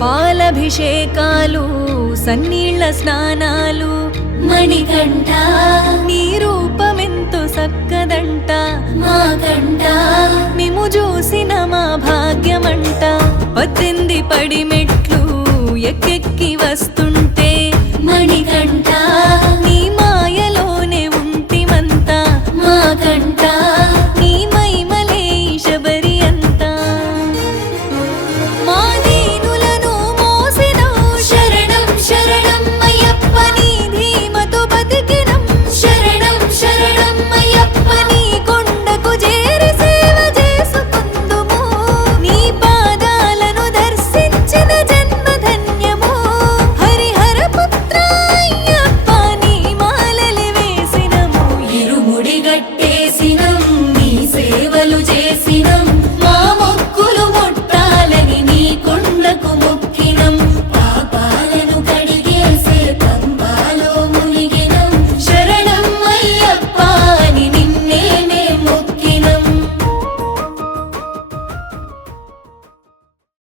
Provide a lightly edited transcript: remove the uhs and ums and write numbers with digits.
పాలభిషేకాలు సన్నీళ్ల స్నానాలు మణికంఠ నీ రూపమెంతో సక్కదంట మా కంట మేము చూసిన మా భాగ్యమంట 18 పడి